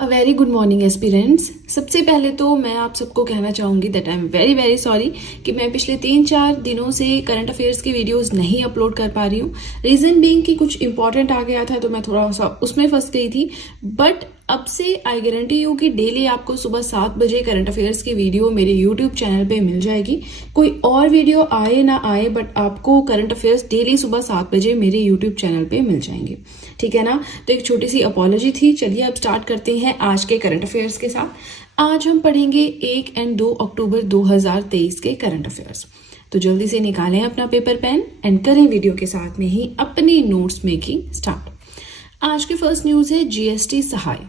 A very good morning aspirants. सबसे पहले तो मैं आप सबको कहना चाहूँगी that I am very very sorry कि मैं पिछले 3-4 दिनों से करंट अफेयर्स की वीडियोस नहीं अपलोड कर पा रही हूँ। रीज़न बीइंग कि कुछ इंपॉर्टेंट आ गया था तो मैं थोड़ा सा उसमें फंस गई थी। बट अब से आई गारंटी यू कि डेली आपको सुबह 7 बजे करंट अफेयर्स की वीडियो मेरे यूट्यूब चैनल पे मिल जाएगी। कोई और वीडियो आए ना आए बट आपको करंट अफेयर्स डेली सुबह 7 बजे मेरे यूट्यूब चैनल पे मिल जाएंगे, ठीक है ना। तो एक छोटी सी अपॉलॉजी थी। चलिए अब स्टार्ट करते हैं आज के करंट अफेयर्स के साथ। आज हम पढ़ेंगे 1 और 2 अक्टूबर 2023 के करंट अफेयर्स। तो जल्दी से निकालें अपना पेपर पेन एंड करें वीडियो के साथ में ही अपनी नोट्स मेकिंग स्टार्ट। आज की फर्स्ट न्यूज है जीएसटी सहाय।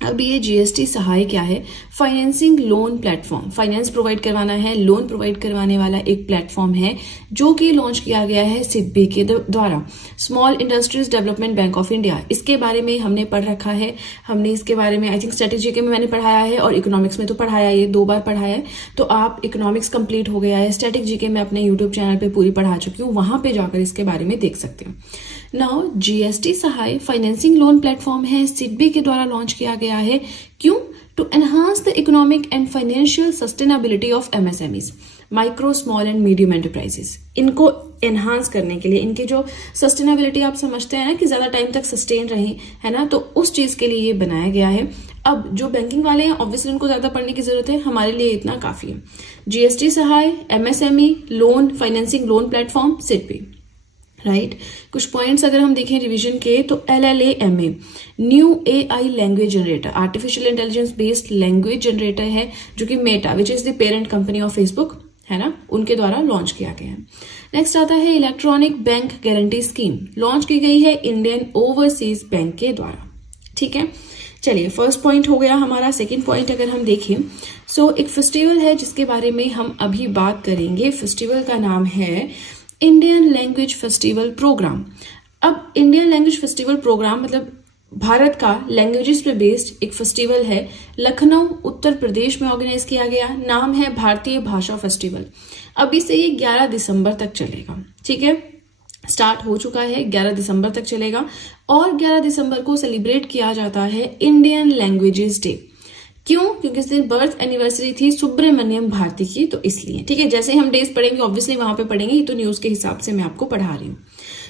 अब ये जीएसटी सहाय क्या है? Financing loan platform, finance provide करवाना है, लोन प्रोवाइड करवाने वाला एक प्लेटफॉर्म है जो कि लॉन्च किया गया है सिडबी के द्वारा, small industries development bank of India. इसके बारे में हमने पढ़ रखा है। हमने इसके बारे में आई थिंक स्ट्रेटेजी के में मैंने पढ़ाया है और इकोनॉमिक्स में तो पढ़ाया है, ये 2 बार पढ़ाया है। तो आप इकोनॉमिक्स कंप्लीट हो गया है, स्ट्रेटेजी के मैं अपने यूट्यूब चैनल पर पूरी पढ़ा चुकी हूँ, वहां पर जाकर इसके बारे में देख सकते हो। Now GST Sahay financing loan platform है, सिडबी के द्वारा लॉन्च किया गया है। क्यों? To enhance the economic and financial sustainability of MSMEs, micro small and medium enterprises. इनको एनहांस करने के लिए, इनकी जो सस्टेनेबिलिटी आप समझते हैं ना कि ज्यादा टाइम तक सस्टेन रहे, है ना, तो उस चीज के लिए ये बनाया गया है। अब जो बैंकिंग वाले हैं ऑब्वियसली उनको ज्यादा पढ़ने की जरूरत है, हमारे लिए इतना काफी है। GST Sahay, MSME loan, financing loan platform, SIDBI, right. कुछ पॉइंट्स अगर हम देखें रिवीजन के तो LLAMA new AI language generator, artificial intelligence based language generator है जो कि Meta which is the parent company of Facebook है ना, उनके द्वारा लॉन्च किया गया है। नेक्स्ट आता है electronic bank guarantee scheme, launch की गई है इंडियन ओवरसीज बैंक के द्वारा, ठीक है। चलिए फर्स्ट पॉइंट हो गया हमारा। सेकंड पॉइंट अगर हम देखें सो एक फेस्टिवल है जिसके बारे में हम अभी बात करेंगे। फेस्टिवल का नाम है इंडियन लैंग्वेज फेस्टिवल प्रोग्राम। अब इंडियन लैंग्वेज फेस्टिवल प्रोग्राम मतलब भारत का लैंग्वेजेस पे बेस्ड एक फेस्टिवल है, लखनऊ उत्तर प्रदेश में ऑर्गेनाइज किया गया। नाम है भारतीय भाषा फेस्टिवल। अभी से ये 11 दिसंबर तक चलेगा, ठीक है। स्टार्ट हो चुका है, 11 दिसंबर तक चलेगा और 11 दिसंबर को सेलिब्रेट किया जाता है इंडियन लैंग्वेजेस डे। क्यों? क्योंकि इस दिन बर्थ एनिवर्सरी थी सुब्रमण्यम भारती की, तो इसलिए, ठीक है। जैसे हम डेज पढ़ेंगे ऑब्वियसली वहां पे पढ़ेंगे, ये तो न्यूज के हिसाब से मैं आपको पढ़ा रही हूँ।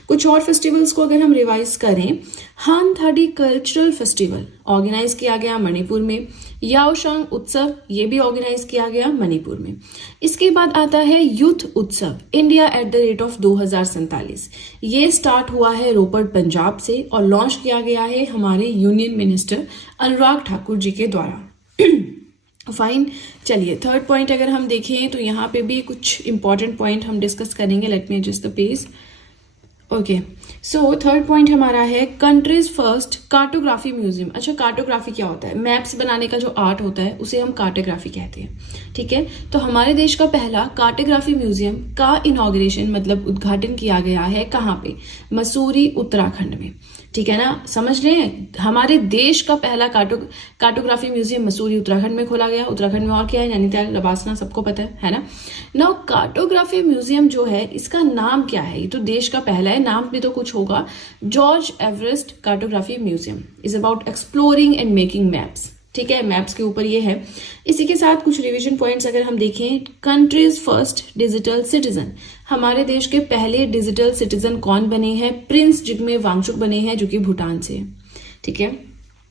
कुछ और फेस्टिवल्स को अगर हम रिवाइज करें, हानथाडी कल्चरल फेस्टिवल ऑर्गेनाइज किया गया मणिपुर में। याओशांग उत्सव ये भी ऑर्गेनाइज किया गया मणिपुर में। इसके बाद आता है यूथ उत्सव इंडिया @ 2047। ये स्टार्ट हुआ है रोपड़ पंजाब से और लॉन्च किया गया है हमारे यूनियन मिनिस्टर अनुराग ठाकुर जी के द्वारा। फाइन। चलिए थर्ड पॉइंट अगर हम देखें तो यहाँ पे भी कुछ इंपॉर्टेंट पॉइंट हम डिस्कस करेंगे। Let me adjust the page. Okay, so third point हमारा है कंट्रीज फर्स्ट कार्टोग्राफी म्यूजियम। अच्छा, कार्टोग्राफी क्या होता है? मैप्स बनाने का जो आर्ट होता है उसे हम कार्टोग्राफी कहते हैं, ठीक है। तो हमारे देश का पहला कार्टोग्राफी म्यूजियम का इनॉग्रेशन मतलब उद्घाटन किया गया है कहाँ पे? मसूरी उत्तराखंड में, ठीक है ना। समझ रहे हैं, हमारे देश का पहला कार्टोग्राफी म्यूजियम मसूरी उत्तराखंड में खोला गया। उत्तराखंड में और क्या है? नैनीताल, लबासना, सबको पता है ना। नाउ कार्टोग्राफी म्यूजियम जो है इसका नाम क्या है? ये तो देश का पहला है, नाम भी तो कुछ होगा। George Everest cartography museum is about exploring and making maps, ठीक है। मैप्स के ऊपर ये है। इसी के साथ कुछ रिवीजन पॉइंट्स अगर हम देखें, कंट्रीज फर्स्ट डिजिटल सिटीजन, हमारे देश के पहले डिजिटल सिटीजन कौन बने हैं? प्रिंस जिग्मे वांगचुक बने हैं जो कि भूटान से है, ठीक है।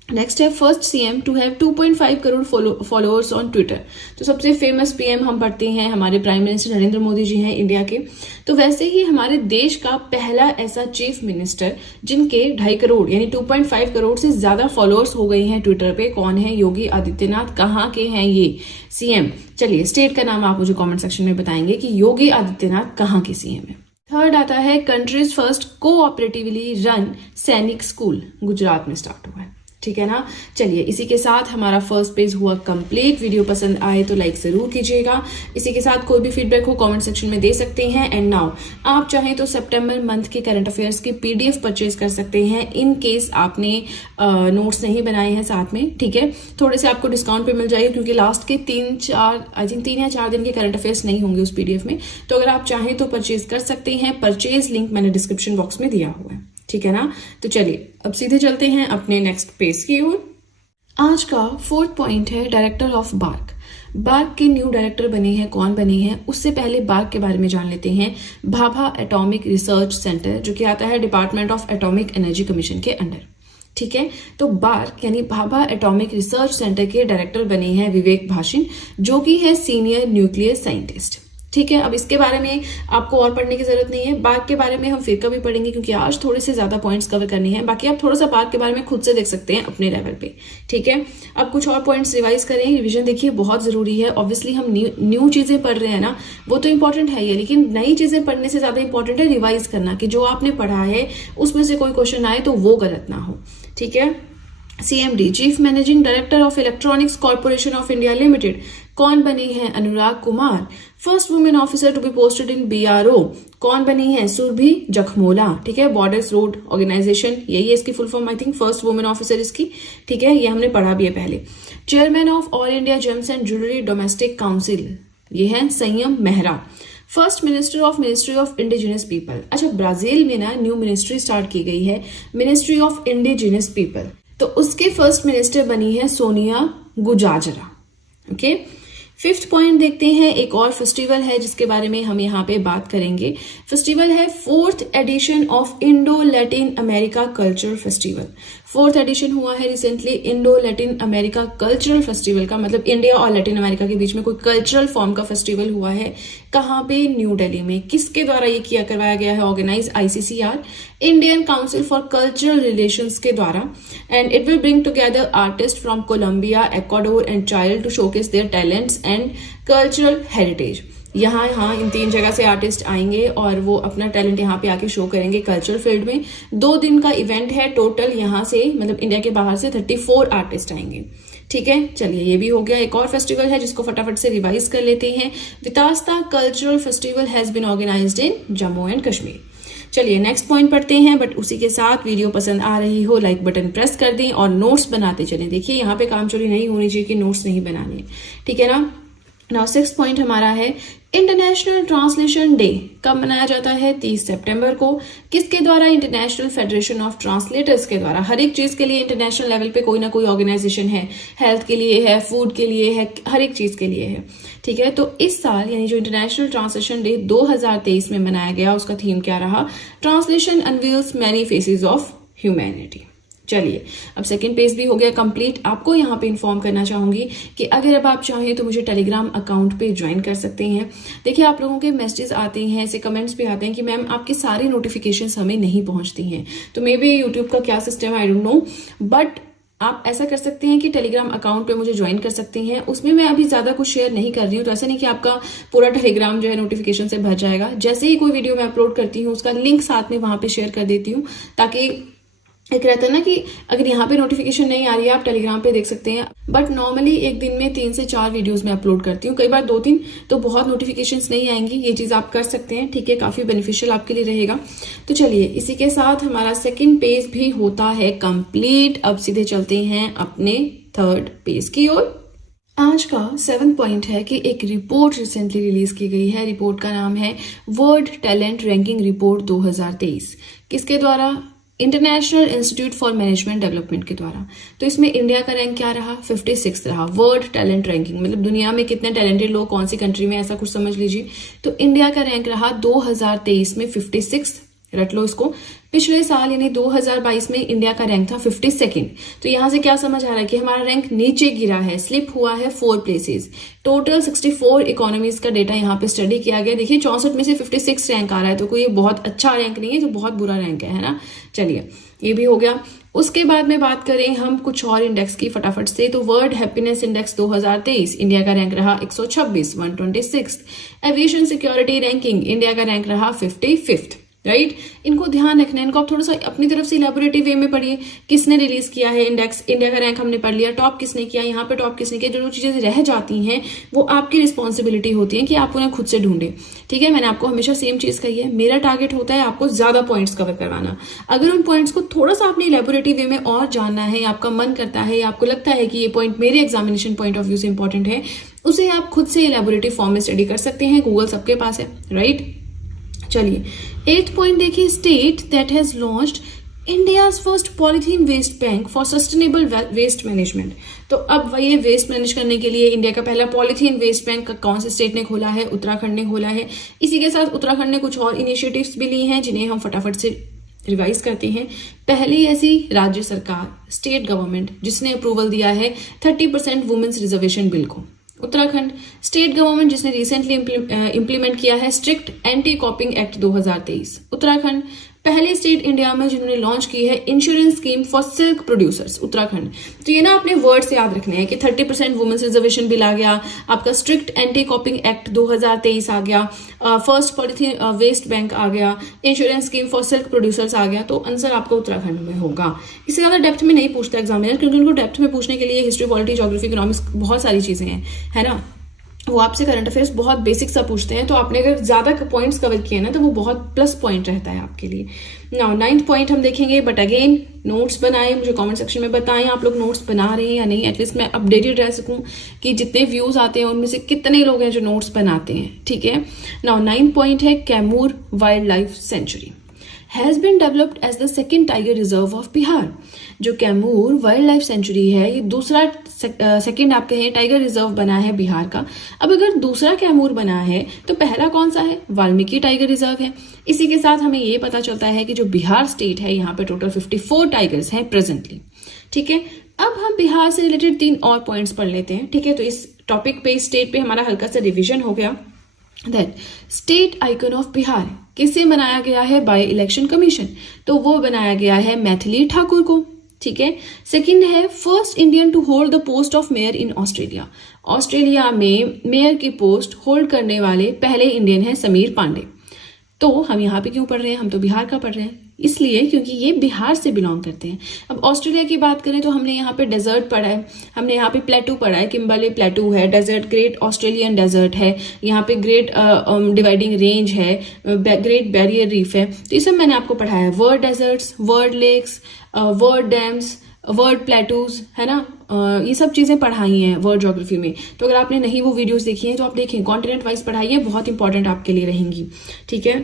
नेक्स्ट है first CM to have 2.5 crore followers on Twitter. तो सबसे फेमस पीएम हम पढ़ते हैं हमारे प्राइम मिनिस्टर नरेंद्र मोदी जी हैं इंडिया के। तो वैसे ही हमारे देश का पहला ऐसा चीफ मिनिस्टर जिनके 2.5 करोड़ यानी 2.5 करोड़ से ज्यादा फॉलोअर्स हो गए हैं ट्विटर पे, कौन है? योगी आदित्यनाथ। कहाँ के हैं ये सीएम? चलिए स्टेट का नाम आप मुझे कॉमेंट सेक्शन में बताएंगे कि योगी आदित्यनाथ कहाँ के सीएम है। थर्ड आता है कंट्रीज फर्स्ट कोऑपरेटिवली रन सैनिक स्कूल, गुजरात में स्टार्ट हुआ है, ठीक है ना। चलिए इसी के साथ हमारा फर्स्ट पेज हुआ कंप्लीट। वीडियो पसंद आए तो लाइक जरूर कीजिएगा। इसी के साथ कोई भी फीडबैक हो कमेंट सेक्शन में दे सकते हैं। एंड नाउ आप चाहें तो सितंबर मंथ के करंट अफेयर्स की PDF परचेज कर सकते हैं इन केस आपने नोट्स नहीं बनाए हैं साथ में, ठीक है। थोड़े से आपको डिस्काउंट पे मिल जाएगा क्योंकि लास्ट के 3 या 4 दिन के करंट अफेयर्स नहीं होंगे उस PDF में। तो अगर आप चाहें तो परचेज कर सकते हैं। परचेज लिंक मैंने डिस्क्रिप्शन बॉक्स में दिया हुआ है, ठीक है ना। तो चलिए अब सीधे चलते हैं अपने नेक्स्ट पेज की ओर। आज का फोर्थ पॉइंट है डायरेक्टर ऑफ बार्क। बार्क के न्यू डायरेक्टर बने हैं, कौन बने हैं? उससे पहले बार्क के बारे में जान लेते हैं। भाभा एटॉमिक रिसर्च सेंटर, जो कि आता है department of atomic energy commission के अंडर। ठीक है, तो बार्क यानी भाभा एटॉमिक रिसर्च सेंटर के डायरेक्टर बने हैं विवेक भासिन, जो कि है सीनियर न्यूक्लियर साइंटिस्ट। ठीक है, अब इसके बारे में आपको और पढ़ने की जरूरत नहीं है। बार्क के बारे में हम फिर कभी पढ़ेंगे, क्योंकि आज थोड़े से ज्यादा पॉइंट्स कवर करने हैं। बाकी आप थोड़ा सा बार्क के बारे में खुद से देख सकते हैं अपने लेवल पे। ठीक है, अब कुछ और पॉइंट्स रिवाइज करें। रिवीजन देखिए बहुत जरूरी है। ऑब्वियसली हम न्यू चीजें पढ़ रहे हैं ना, वो तो इंपॉर्टेंट है ही, लेकिन नई चीजें पढ़ने से ज्यादा इंपॉर्टेंट है रिवाइज करना, कि जो आपने पढ़ा है उसमें से कोई क्वेश्चन आए तो वो गलत ना हो। ठीक है, CMD chief managing director of electronics corporation of India limited, कौन बनी है? Anurag Kumar. First women officer to be posted in BRO, कौन बनी है? सुरभि जखमोला। ठीक है, बॉर्डर्स रोड ऑर्गेनाइजेशन, यही है इसकी full form, I think first women officer इसकी। ठीक है, ये हमने पढ़ा भी है पहले। Chairman of all India James and jewellery domestic council, ये है संयम Mehra. First minister of ministry of indigenous people. अच्छा, ब्राजील में ना न्यू मिनिस्ट्री स्टार्ट की गई है, मिनिस्ट्री ऑफ इंडिजिनस पीपल, तो उसके फर्स्ट मिनिस्टर बनी है सोनिया गुजाजरा। ओके, फिफ्थ पॉइंट देखते हैं। एक और फेस्टिवल है जिसके बारे में हम यहाँ पे बात करेंगे। फेस्टिवल है fourth edition of Indo Latin America cultural festival. Fourth edition हुआ है recently Indo Latin America cultural festival का, मतलब इंडिया और लैटिन अमेरिका के बीच में कोई कल्चरल फॉर्म का फेस्टिवल हुआ है। कहाँ पे? न्यू दिल्ली में। किसके द्वारा ये करवाया गया है? Organise ICCR, Indian council for cultural relations के द्वारा। And it will bring together artist from Colombia, Ecuador and child to showcase their talents and cultural heritage. यहाँ इन 3 जगह से आर्टिस्ट आएंगे और वो अपना टैलेंट यहाँ पे आके शो करेंगे कल्चरल फील्ड में। 2 दिन का इवेंट है टोटल। यहाँ से मतलब इंडिया के बाहर से 34 आर्टिस्ट आएंगे। ठीक है, चलिए ये भी हो गया। एक और फेस्टिवल है जिसको फटाफट से रिवाइज कर लेते हैं। Vitasta cultural festival has been organised in Jammu and Kashmir. चलिए नेक्स्ट पॉइंट पढ़ते हैं, बट उसी के साथ वीडियो पसंद आ रही हो लाइक बटन प्रेस कर दें और नोट्स बनाते चलें। देखिए यहाँ पे कामचोरी नहीं होनी चाहिए कि नोट्स नहीं बनाने। ठीक है ना। नाउ 6th पॉइंट हमारा है इंटरनेशनल ट्रांसलेशन डे। कब मनाया जाता है? 30 सितंबर को। किसके द्वारा? इंटरनेशनल फेडरेशन ऑफ ट्रांसलेटर्स के द्वारा। हर एक चीज के लिए इंटरनेशनल लेवल पे कोई ना कोई ऑर्गेनाइजेशन है, हेल्थ के लिए है, फूड के लिए है, हर एक चीज के लिए है। ठीक है, तो इस साल यानी जो इंटरनेशनल ट्रांसलेशन डे 2023 में मनाया गया, उसका थीम क्या रहा? Translation unveils many faces of humanity. चलिए अब सेकंड पेज भी हो गया कंप्लीट। आपको यहाँ पे इन्फॉर्म करना चाहूंगी कि अगर अब आप चाहें तो मुझे टेलीग्राम अकाउंट पे ज्वाइन कर सकते हैं। देखिए आप लोगों के मैसेजेस आते हैं, ऐसे कमेंट्स भी आते हैं कि मैम आपकी सारी नोटिफिकेशंस हमें नहीं पहुंचती हैं। तो मे बी यूट्यूब का क्या सिस्टम है, आई डोंट नो, बट आप ऐसा कर सकते हैं कि टेलीग्राम अकाउंट पे मुझे ज्वाइन कर सकते हैं। उसमें मैं अभी ज्यादा कुछ शेयर नहीं कर रही हूँ, तो ऐसा नहीं कि आपका पूरा टेलीग्राम जो है नोटिफिकेशन से भर जाएगा। जैसे ही कोई वीडियो मैं अपलोड करती हूँ उसका लिंक साथ में वहां पे शेयर कर देती हूँ, ताकि एक रहता है ना कि अगर यहाँ पे नोटिफिकेशन नहीं आ रही है आप टेलीग्राम पे देख सकते हैं। बट नॉर्मली एक दिन में 3 से 4 वीडियोस में अपलोड करती हूँ, कई बार 2-3, तो बहुत नोटिफिकेशंस नहीं आएंगी। ये चीज आप कर सकते हैं, ठीक है, काफी बेनिफिशियल आपके लिए रहेगा। तो चलिए इसी के साथ हमारा सेकेंड पेज भी होता है कंप्लीट। अब सीधे चलते हैं अपने थर्ड पेज की ओर। आज का 7th पॉइंट है कि एक रिपोर्ट रिसेंटली रिलीज की गई है। रिपोर्ट का नाम है वर्ल्ड टैलेंट रैंकिंग रिपोर्ट 2023। किसके द्वारा? International institute for management development के द्वारा। तो इसमें इंडिया का रैंक क्या रहा? 56 रहा। वर्ल्ड टैलेंट रैंकिंग मतलब दुनिया में कितने टैलेंटेड लोग कौन सी कंट्री में, ऐसा कुछ समझ लीजिए। तो इंडिया का रैंक रहा 2023 में 56, रट लो इसको। पिछले साल यानी 2022 में इंडिया का रैंक था 52nd। तो यहां से क्या समझ आ रहा है कि हमारा रैंक नीचे गिरा है, स्लिप हुआ है 4 प्लेसेस। टोटल 64 इकोनॉमीज का डेटा यहाँ पे स्टडी किया गया। देखिए 64 में से 56 रैंक आ रहा है, तो कोई ये बहुत अच्छा रैंक नहीं है, तो बहुत बुरा रैंक है ना। चलिए ये भी हो गया। उसके बाद में बात करें हम कुछ और इंडेक्स की फटाफट से, तो वर्ल्ड हैप्पीनेस इंडेक्स 2023 इंडिया का रैंक रहा 126, 126। एविएशन सिक्योरिटी रैंकिंग इंडिया का रैंक रहा 55th, राइट। इनको ध्यान रखना है, इनको आप थोड़ा सा अपनी तरफ से इलेबोरेटिव वे में पढ़िए। किसने रिलीज किया है इंडेक्स? इंडिया का रैंक हमने पढ़ लिया, टॉप किसने किया, यहाँ पे टॉप किसने किया। जो चीजें रह जाती हैं वो आपकी रिस्पॉन्सिबिलिटी होती है कि आप उन्हें खुद से ढूंढे, ठीक है। मैंने आपको हमेशा सेम चीज कही है, मेरा टारगेट होता है आपको ज्यादा पॉइंट्स कवर करवाना। अगर उन पॉइंट्स को थोड़ा सा अपने इलेबोरेटिव वे में और जानना है, आपका मन करता है, आपको लगता है कि ये पॉइंट मेरे एग्जामिनेशन पॉइंट ऑफ व्यू से इंपॉर्टेंट है, उसे आप खुद से इलेबोरेटिव फॉर्म में स्टडी कर सकते हैं। गूगल सबके पास है, राइट। चलिए 8th पॉइंट देखिए, state that has launched India's first polythene waste bank for sustainable waste management. तो अब ये वेस्ट मैनेज करने के लिए इंडिया का पहला पॉलीथीन वेस्ट बैंक कौन से स्टेट ने खोला है? उत्तराखंड ने खोला है। इसी के साथ उत्तराखंड ने कुछ और इनिशिएटिव्स भी लिए हैं जिन्हें हम फटाफट से रिवाइज करते हैं। पहली ऐसी राज्य सरकार, स्टेट गवर्नमेंट, जिसने अप्रूवल दिया है 30% वुमेन्स रिजर्वेशन बिल को, उत्तराखंड। स्टेट गवर्नमेंट जिसने रिसेंटली इंप्लीमेंट किया है strict anti copying act 2023, Uttarakhand. पहले स्टेट इंडिया में जिन्होंने लॉन्च की है insurance scheme for silk producers, Uttarakhand. तो ये ना अपने वर्ड्स याद रखने हैं कि 30% वुमेन्स रिजर्वेशन बिल आ गया, आपका स्ट्रिक्ट एंटी कॉपिंग एक्ट 2023 आ गया, फर्स्ट पॉलीथीन वेस्ट बैंक आ गया, insurance scheme for silk producers आ गया। तो आंसर आपका उत्तराखंड में होगा। इससे ज्यादा डेप्थ में नहीं पूछता एग्जामिनर, क्योंकि उनको डेप्थ में पूछने के लिए हिस्ट्री, पॉलिटी, ज्योग्राफी, इकोनॉमिक्स, बहुत सारी चीजें हैं, है ना। वो आपसे करंट अफेयर्स बहुत बेसिक सा पूछते हैं, तो आपने अगर ज्यादा पॉइंट्स कवर किए ना तो वो बहुत प्लस पॉइंट रहता है आपके लिए। नाउ 9th पॉइंट हम देखेंगे, बट अगेन नोट्स बनाए, मुझे कमेंट सेक्शन में बताएं आप लोग नोट्स बना रहे हैं या नहीं, एटलीस्ट मैं अपडेटेड रह सकूं कि जितने व्यूज आते हैं उनमें से कितने लोग हैं जो नोट्स बनाते हैं, ठीक है। नाउ 9th पॉइंट है Kaimur wildlife sanctuary has been developed as the second tiger reserve of Bihar. जो कैमूर वाइल्ड लाइफ सेंचुरी है ये दूसरा सेकेंड आप कहें टाइगर रिजर्व बना है बिहार का। अब अगर दूसरा कैमूर बना है तो पहला कौन सा है? वाल्मीकि टाइगर रिजर्व है। इसी के साथ हमें ये पता चलता है कि जो बिहार स्टेट है यहाँ पे टोटल 54 टाइगर्स हैं प्रेजेंटली, ठीक है। अब हम बिहार से रिलेटेड 3 और पॉइंट्स पढ़ लेते हैं, ठीक है। तो इस टॉपिक पे, स्टेट पे हमारा हल्का सा रिविजन हो गया। That state icon of Bihar किसे बनाया गया है? By election commission. तो वो बनाया गया है मैथिली ठाकुर को, ठीक है। सेकंड है first Indian to hold the post of mayor in Australia. Australia में मेयर की पोस्ट होल्ड करने वाले पहले इंडियन है समीर पांडे। तो हम यहाँ पे क्यों पढ़ रहे हैं? हम तो बिहार का पढ़ रहे हैं, इसलिए क्योंकि ये बिहार से बिलोंग करते हैं। अब ऑस्ट्रेलिया की बात करें तो हमने यहाँ पे डेजर्ट पढ़ा है, हमने यहाँ पे प्लेटू पढ़ा है, किम्बरले प्लेटू है, डेजर्ट ग्रेट ऑस्ट्रेलियन डेजर्ट है, यहाँ पे ग्रेट डिवाइडिंग रेंज है, ग्रेट बैरियर रीफ है। तो ये सब मैंने आपको पढ़ाया है। Word deserts, word lakes, word dams, word plateaus, है ना, ये सब चीजें पढ़ाई हैं वर्ड ज्योग्राफी में। तो अगर आपने नहीं वो वीडियोस देखी हैं तो आप देखें, कॉन्टिनेंट वाइज पढ़ाई है, बहुत इंपॉर्टेंट आपके लिए रहेंगी, ठीक है।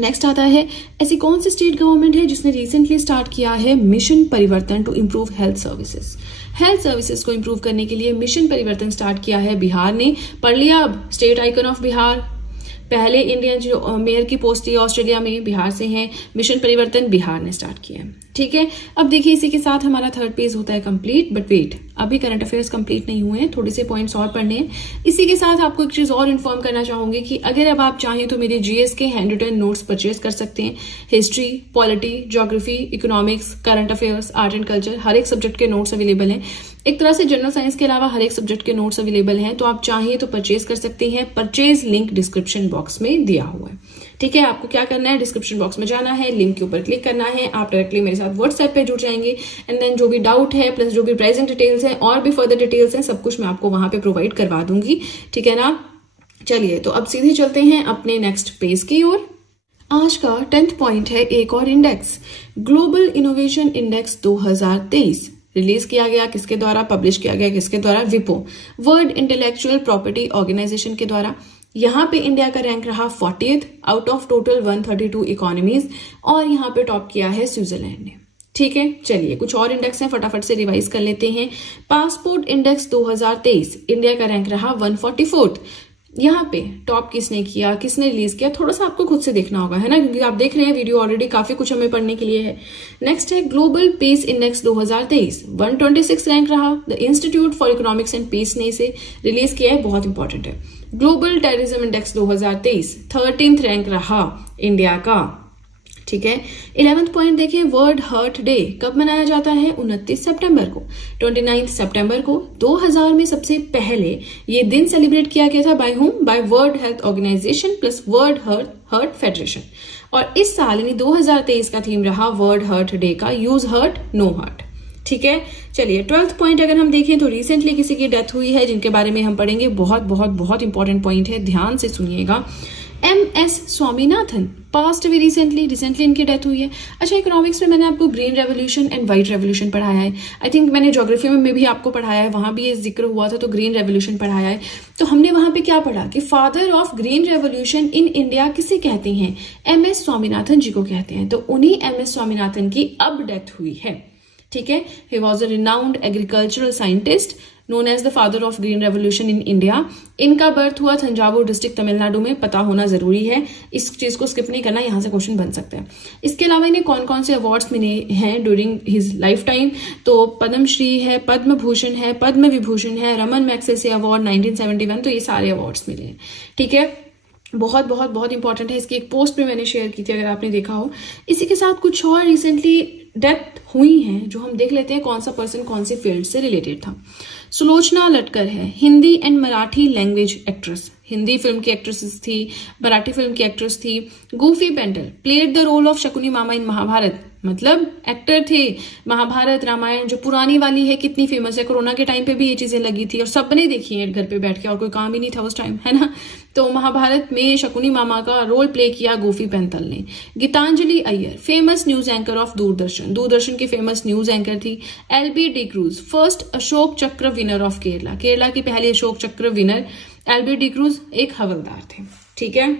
नेक्स्ट आता है ऐसी कौन सी स्टेट गवर्नमेंट है जिसने रिसेंटली स्टार्ट किया है mission Parivartan to improve health services. Health services को इम्प्रूव करने के लिए मिशन परिवर्तन स्टार्ट किया है बिहार ने। पढ़ लिया अब स्टेट आइकन ऑफ बिहार, पहले इंडियन जो मेयर की पोस्ट थी ऑस्ट्रेलिया में बिहार से है, मिशन परिवर्तन बिहार ने स्टार्ट किया है, ठीक है। अब देखिए इसी के साथ हमारा 3rd पेज होता है कंप्लीट, बट वेट, अभी करंट अफेयर्स कंप्लीट नहीं हुए हैं, थोड़े से पॉइंट्स और पढ़ने हैं। इसी के साथ आपको एक चीज और इन्फॉर्म करना चाहूंगी कि अगर अब आप चाहें तो मेरे जीएस के हैंड रिटन नोट्स परचेज कर सकते हैं। History, polity, geography, economics, current affairs, art and culture, हर एक सब्जेक्ट के नोट्स अवेलेबल हैं। एक तरह से जनरल साइंस के अलावा हर एक सब्जेक्ट के नोट्स अवेलेबल हैं, तो आप चाहें तो परचेज कर सकते हैं। परचेज लिंक डिस्क्रिप्शन बॉक्स में दिया हुआ है, ठीक है। आपको क्या करना है, डिस्क्रिप्शन बॉक्स में जाना है, लिंक के ऊपर क्लिक करना है, आप डायरेक्टली मेरे साथ व्हाट्सएप पे जुड़ जाएंगे। एंड देन जो भी डाउट है प्लस जो भी प्राइसिंग डिटेल्स हैं और भी फर्दर डिटेल्स हैं, सब कुछ मैं आपको वहां पे प्रोवाइड करवा दूंगी, ठीक है ना। चलिए तो अब सीधे चलते हैं अपने नेक्स्ट पेज की ओर। आज का 10th पॉइंट है एक और index, global innovation index 2023 release किया गया, किसके द्वारा पब्लिश किया गया, किसके द्वारा? विपो, वर्ल्ड इंटेलेक्चुअल प्रॉपर्टी ऑर्गेनाइजेशन के द्वारा। यहाँ पे इंडिया का रैंक रहा 40th out of total 132 economies, और यहाँ पे टॉप किया है स्विट्जरलैंड ने, ठीक है। चलिए कुछ और इंडेक्स हैं, फटाफट से रिवाइज कर लेते हैं। पासपोर्ट इंडेक्स 2023 इंडिया का रैंक रहा 144th। यहाँ पे टॉप किसने किया, किसने रिलीज किया, थोड़ा सा आपको खुद से देखना होगा, है ना, क्योंकि आप देख रहे हैं वीडियो ऑलरेडी काफी कुछ हमें पढ़ने के लिए है। नेक्स्ट है ग्लोबल पीस इंडेक्स 2023 126 रैंक रहा, the institute for economics and peace ने इसे रिलीज किया है, बहुत इंपॉर्टेंट है। Global terrorism index 2023 13th rank रहा इंडिया का, ठीक है। 11th पॉइंट देखें, वर्ल्ड हर्ट डे कब मनाया जाता है? 29 सितंबर को। 29 सितंबर को 2000 में सबसे पहले ये दिन सेलिब्रेट किया गया था by whom? By world health organisation plus world heart federation. और इस साल यानी 2023 का थीम रहा वर्ल्ड हर्ट डे का, यूज हर्ट नो हर्ट, ठीक है। चलिए 12th पॉइंट अगर हम देखें तो रिसेंटली किसी की डेथ हुई है जिनके बारे में हम पढ़ेंगे, बहुत बहुत बहुत इंपॉर्टेंट पॉइंट है, ध्यान से सुनिएगा। MS स्वामीनाथन पास्ट भी रिसेंटली इनकी डेथ हुई है। अच्छा, इकोनॉमिक्स में मैंने आपको green revolution and white revolution पढ़ाया है। आई थिंक मैंने ज्योग्राफी में भी आपको पढ़ाया है, वहां भी ये जिक्र हुआ था, तो ग्रीन रेवोल्यूशन पढ़ाया है। तो हमने वहां पे क्या पढ़ा कि father of green revolution in India किसे कहते हैं? MS स्वामीनाथन जी को कहते हैं। तो उन्हीं MS स्वामीनाथन की अब डेथ हुई है। ठीक है, he was a renowned agricultural scientist known as the father of green revolution in India. इनका बर्थ हुआ तंजावुर डिस्ट्रिक्ट तमिलनाडु में, पता होना जरूरी है, इस चीज को स्किप नहीं करना, यहां से क्वेश्चन बन सकता है। इसके अलावा इन्हें कौन कौन से अवार्ड्स मिले हैं ड्यूरिंग हिज लाइफ टाइम? तो पद्मश्री है, पद्म भूषण है, पद्म विभूषण है, रमन मैग्सेसे अवार्ड 1971, तो ये सारे अवार्ड्स मिले हैं। ठीक है, बहुत बहुत बहुत इंपॉर्टेंट है। इसकी एक पोस्ट भी मैंने शेयर की थी, अगर आपने देखा हो। इसी के साथ कुछ और रिसेंटली डेथ हुई हैं जो हम देख लेते हैं कौन सा पर्सन कौन सी फील्ड से रिलेटेड था। सुलोचना लटकर है Hindi and Marathi language actress, Hindi film की एक्ट्रेसेस थी, मराठी फिल्म की एक्ट्रेस थी। Goofy Paintal played the role of Shakuni Mama in Mahabharat, मतलब एक्टर थे। महाभारत रामायण जो पुरानी वाली है कितनी फेमस है, कोरोना के टाइम पे भी ये चीजें लगी थी और सबने देखी है घर पे बैठ के, और कोई काम ही नहीं था उस टाइम, है ना। तो महाभारत में शकुनी मामा का रोल प्ले किया गूफी पेंटल ने। Geetanjali Iyer famous news anchor of Doordarshan, Doordarshan की फेमस न्यूज एंकर थी। LB D'Cruz first Ashok Chakra winner of Kerala, Kerala की पहली अशोक चक्र विनर LB डिक्रूज एक हवलदार थे। ठीक है,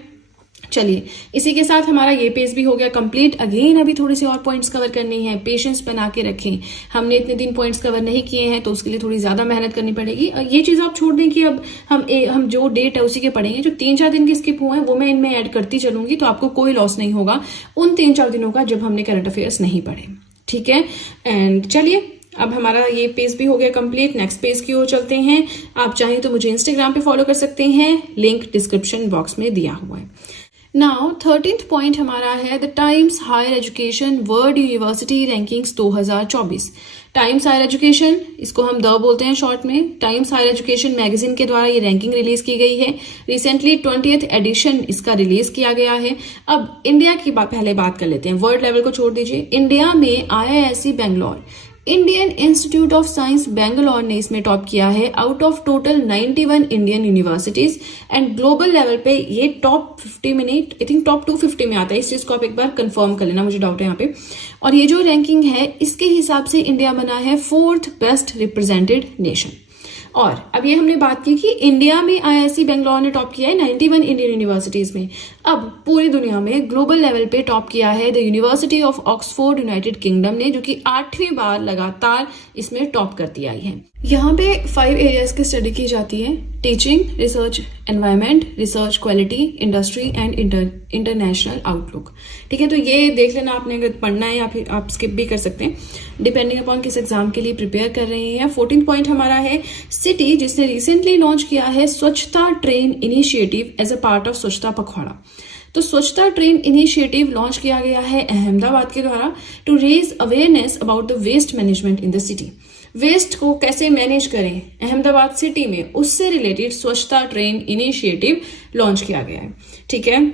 चलिए इसी के साथ हमारा ये पेज भी हो गया कंप्लीट। अगेन अभी थोड़ी सी और पॉइंट्स कवर करनी है, पेशेंस बना के रखें। हमने इतने दिन पॉइंट्स कवर नहीं किए हैं तो उसके लिए थोड़ी ज्यादा मेहनत करनी पड़ेगी। और ये चीज आप छोड़ दें कि अब हम जो डेट है उसी के पढ़ेंगे, जो 3-4 दिन के स्किप हुए हैं वो मैं इनमें ऐड करती चलूंगी, तो आपको कोई लॉस नहीं होगा उन 3-4 दिनों का जब हमने करंट अफेयर्स नहीं पढ़े। ठीक है, एंड चलिए अब हमारा ये पेज भी हो गया कंप्लीट। नेक्स्ट पेज की ओर चलते हैं। आप चाहें तो मुझे इंस्टाग्राम पे फॉलो कर सकते हैं, लिंक डिस्क्रिप्शन बॉक्स में दिया हुआ है। नाउ 13th पॉइंट हमारा है the Times Higher Education World University Rankings 2024। Times Higher Education, इसको हम द बोलते हैं शॉर्ट में, टाइम्स हायर एजुकेशन मैगजीन के द्वारा ये रैंकिंग रिलीज की गई है। रिसेंटली 20th एडिशन इसका रिलीज किया गया है। अब इंडिया की पहले बात कर लेते हैं, वर्ल्ड लेवल को छोड़ दीजिए। इंडिया में IISc Bangalore, Indian institute of science Bangalore ने इसमें टॉप किया है out of total 91 Indian universities. And global level पे ये टॉप 50 में, आई थिंक टॉप 250 में आता है। इस चीज को आप एक बार कंफर्म कर लेना, मुझे डाउट है यहाँ पे। और ये जो रैंकिंग है इसके हिसाब से इंडिया बना है 4th बेस्ट रिप्रेजेंटेड नेशन। और अब ये हमने बात की कि इंडिया में IISc बेंगलोर ने टॉप किया है 91 इंडियन यूनिवर्सिटीज में। अब पूरी दुनिया में ग्लोबल लेवल पे टॉप किया है the university of Oxford United kingdom ने, जो कि 8वीं बार लगातार इसमें टॉप करती आई है। यहाँ पे 5 एरियाज की स्टडी की जाती है, teaching, research environment, research quality, industry and international outlook. ठीक है, तो ये देख लेना आपने, अगर पढ़ना है या फिर आप स्किप भी कर सकते हैं डिपेंडिंग अपॉन किस एग्जाम के लिए प्रिपेयर कर रहे हैं। 14th पॉइंट हमारा है सिटी जिसने रिसेंटली लॉन्च किया है Swachhata train initiative as a part of Swachhata Pakhwada. तो स्वच्छता ट्रेन इनिशिएटिव लॉन्च किया गया है अहमदाबाद के द्वारा to raise awareness about the waste management in the city. Waste को कैसे मैनेज करें अहमदाबाद सिटी में, उससे रिलेटेड स्वच्छता ट्रेन इनिशिएटिव लॉन्च किया गया है। ठीक है,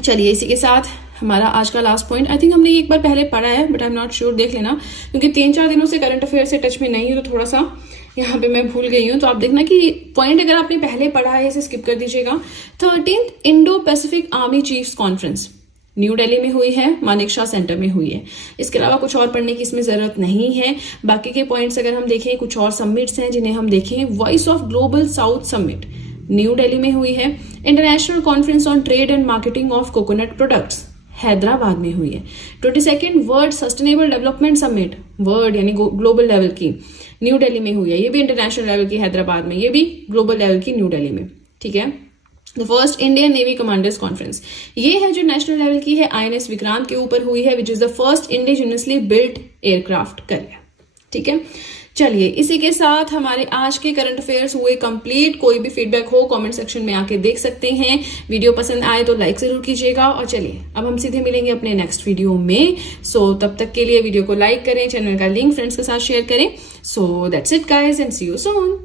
चलिए इसी के साथ हमारा आज का लास्ट पॉइंट, आई थिंक हमने एक बार पहले पढ़ा है but I am not sure, देख लेना, क्योंकि 3-4 दिनों से करंट अफेयर से टच में नहीं हूं तो थोड़ा सा यहाँ पे मैं भूल गई हूँ। तो आप देखना कि पॉइंट अगर आपने पहले पढ़ा है इसे स्किप कर दीजिएगा। 13th Indo Pacific army chiefs conference new Delhi में हुई है, मानेकशॉ सेंटर में हुई है। इसके अलावा कुछ और पढ़ने की इसमें जरूरत नहीं है। बाकी के पॉइंट्स अगर हम देखें, कुछ और समिट्स हैं जिन्हें हम देखें। Voice of global south summit new Delhi में हुई है। International conference on trade and marketing of coconut products Hyderabad में हुई है। 22nd world sustainable development summit, world यानी ग्लोबल लेवल की, न्यू दिल्ली में हुई है। ये भी इंटरनेशनल लेवल की हैदराबाद में, ये भी ग्लोबल लेवल की न्यू दिल्ली में। ठीक है, the first Indian navy commanders conference, ये है जो नेशनल लेवल की है, INS विक्रांत के ऊपर हुई है, विच is the first indigenously built aircraft carrier. ठीक है, चलिए इसी के साथ हमारे आज के करंट अफेयर्स हुए कंप्लीट। कोई भी फीडबैक हो कमेंट सेक्शन में आके देख सकते हैं। वीडियो पसंद आए तो लाइक जरूर कीजिएगा। और चलिए अब हम सीधे मिलेंगे अपने नेक्स्ट वीडियो में। सो तब तक के लिए वीडियो को लाइक करें, चैनल का लिंक फ्रेंड्स के साथ शेयर करें। So that's it guys and see you soon.